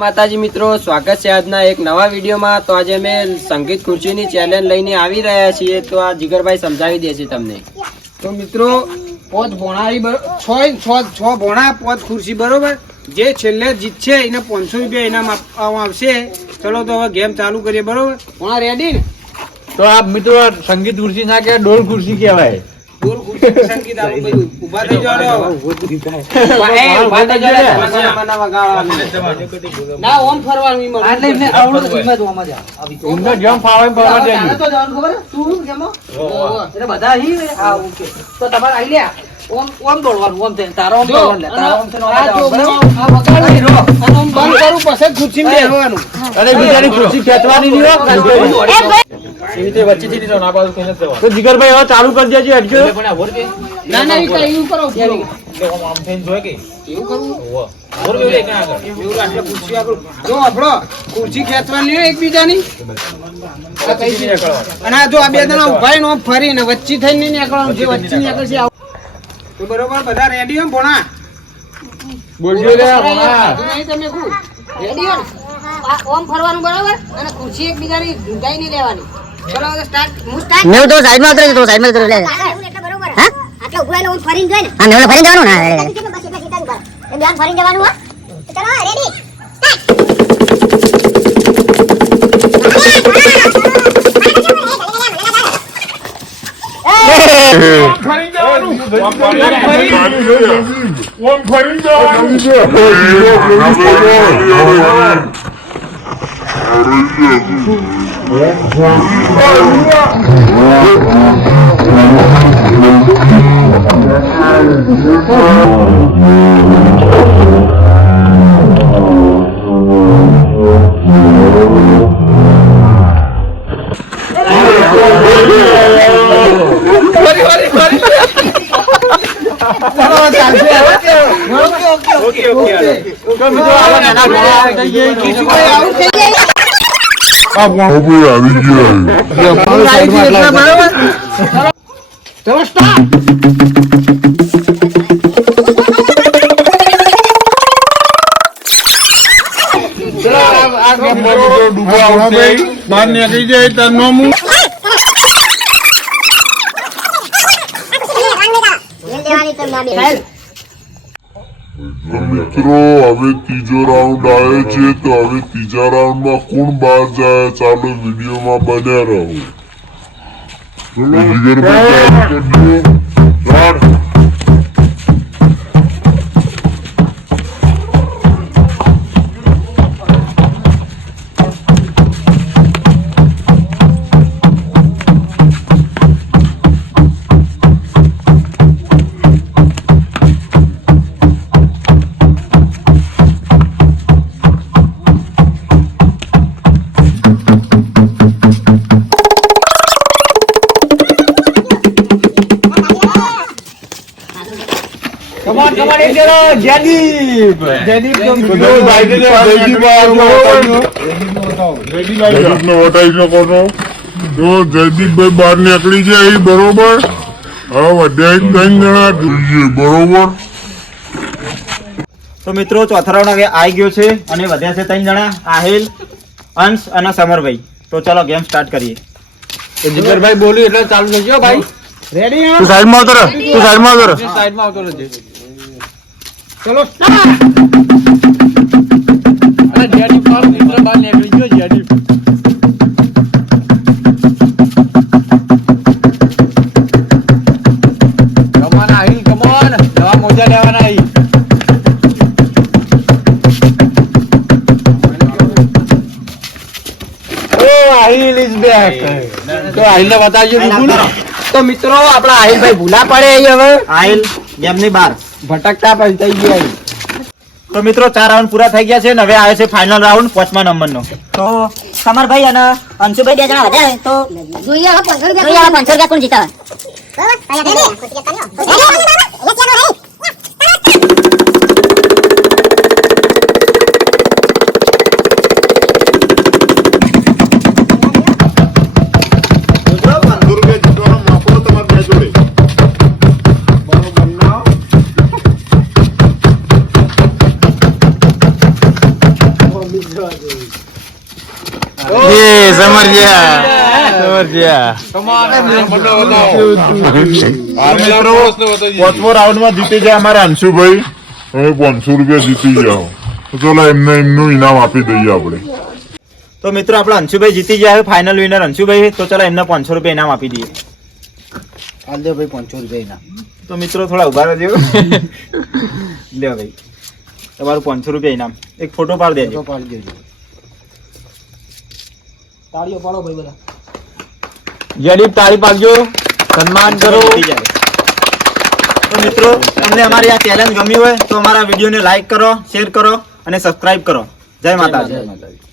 માતાજી મિત્રો, સ્વાગત છે આજના એક નવા વિડીયોમાં। તો આજે અમે સંગીત ખુરશીની ચેલેન્જ લઈને આવી રહ્યા છીએ। તો આ જીગરભાઈ સમજાવી દેશે તમને। તો મિત્રો પોત ભોણારી છ ભોણા પોત ખુરશી બરોબર, જે છેલ્લે જીતશે એને 500 રૂપિયા ઇનામ આપવામાં આવશે। ચલો તો હવે ગેમ ચાલુ કરીએ બરોબર। ભોણા રેડી ને? તો આ મિત્રો સંગીત ખુરશી ના કે ડોલ ખુરશી કહેવાય। બોલ ખુરશી સંગીત આવું બધું ઊભા થઈ જાવ ના ઓમ ફરવાનું ઈમાં આ લઈને આવડું હિંમત ઓમ જ ઊંધો જેમ ફાવે એમ ફરવા દેજો। તો જવાનું ખબર તું કેમ એટલે બધા હી આ ઓકે તો તમારે આઈ લે ઓમ દોડવાનું ઓમ તારો ઓમ દોડવાનું તારો ઓમ છે આ વગાડી રો અને ઓમ બંધ કરું પછી ખુરશી માં બેહવાનું। અરે બીજાની ખુરશી ખેંચવાની નહીં હો। એવી વચ્ચેથી તો ના બાજુ કઈને જવા। તો જીગરભાઈ હવે ચાલુ કરી દેજો હટજો। ના ના ઈ કઈ ઉપર ઉભો આમ થઈને જોય કે એવું કરવું ઓવા બોર કે લે ક્યાં આગળ એવું આટલે ખુરશી આગળ જો આપણો ખુરશી ખેંચવાની હોય એકબીજાની આ કઈ થી નીકળવાનું અને આ જો આ બે જણા ઉભા રહીને ઓમ ફરીને વચ્ચે થઈને નહીં નીકળવાનું, જે વચ્ચે નીકળશે આવું તો બરોબર। બધા રેડી હો ભોણા? બોલજો રે ભોણા। નહીં તમે કુ રેડી હો ને? ઓમ ફરવાનું બરાબર અને ખુરશી એકબીજાની ઢૂંઢાઈ નહીં લેવાની। ચલો હવે સ્ટાર્ટ હું સ્ટાર્ટ મેં તો સાઈડમાં ઉતરે તો સાઈડમાં ઉતરે લે એટલે બરોબર હા આટલા ઉભા એટલે ઓમ ફરીને જોય ને હા મેં ફરી જવાનું ને બસ એટલા સીધા ઉપર એ બેન ફરીને જવાનું હો તો ચલો રેડી ચલો સ્ટાર્ટ મિત્રો હવે ત્રીજો રાઉન્ડ આવે છે। તો હવે ત્રીજા રાઉન્ડમાં કોણ બહાર જાય ચાલો વિડીયોમાં બન્યા રહો। જીગરભાઈ ચાલુ કરજો। સ્ટાર્ટ। જયદીપ તો મિત્રો જયદીપભાઈ બહાર નીકળી જાય બરોબર। હવે વધ્યા 3 જણા જોઈએ બરોબર। તો મિત્રો ચોથા રાઉન્ડ હવે આવી ગયો છે અને વધ્યા છે 3 જણા, આહિલ, અંશ અને સમરભાઈ। તો ચલો ગેમ સ્ટાર્ટ કરીએ। જીગરભાઈ બોલ્યું એટલે ચાલુ થજો ભાઈ। રેડી હો? તું સાઈડમાં ઉતર, તું સાઈડમાં ઉતર, સાઈડમાં આવતો રહેજે। ચલો સ્ટાર્ટ। અને જેડી પર મિત્ર બહાર નીકળી ગયો જેડી। કમાન આહી કમાન નવા મોજા લેવાના આહી। ઓ આહિલ ઇઝ બેક। તો આહિલને બતાવજો બિલકુલ। તો મિત્રો આપણા આહિલભાઈ ભૂલા પડે હવે આહિલ ગેમની બહાર ભટકતા પણ થઈ ગયા। તો મિત્રો 4 રાઉન્ડ પૂરા થઈ ગયા છે અને હવે આવે છે ફાઇનલ રાઉન્ડ 5મા નંબરનો। તો સમરભાઈ અને અંશુભાઈ બે જણા વધ્યા તો જોઈએ હવે 500 જોઈએ 500 રૂપિયા કોણ જીતાવે? બરાબર રેડી ખુરશી કર્યો પાંચમો રાઉન્ડમાં જીતી જાય અમારા અંશુભાઈ, હવે 500 રૂપિયા જીતી જાઓ. તો ચલો એમને એમનું ઇનામ આપી દઈએ આપણે. તો મિત્રો આપણા અંશુભાઈ જીતી ગયા છે, ફાઇનલ વિનર અંશુભાઈ. તો ચલો એમને 500 રૂપિયા ઇનામ આપી દઈએ. હાલ દે ભાઈ 500 રૂપિયા ઇનામ. તો મિત્રો થોડા ઉભા રહેજો. લ્યો ભાઈ તમારું 500 રૂપિયા ઇનામ. એક ફોટો પાડી દેજો. પાડી દેજો. તાળીઓ પાડો ભાઈ બધા. જયદીપ તાળી પાડજો, સન્માન કરો. જીતી જાય. તો મિત્રો તમને અમારી આ ચેલેન્જ ગમી હોય તો અમારા વિડીયોને લાઈક કરો, શેર કરો અને સબસ્ક્રાઇબ કરો. જય માતાજી. જય માતાજી.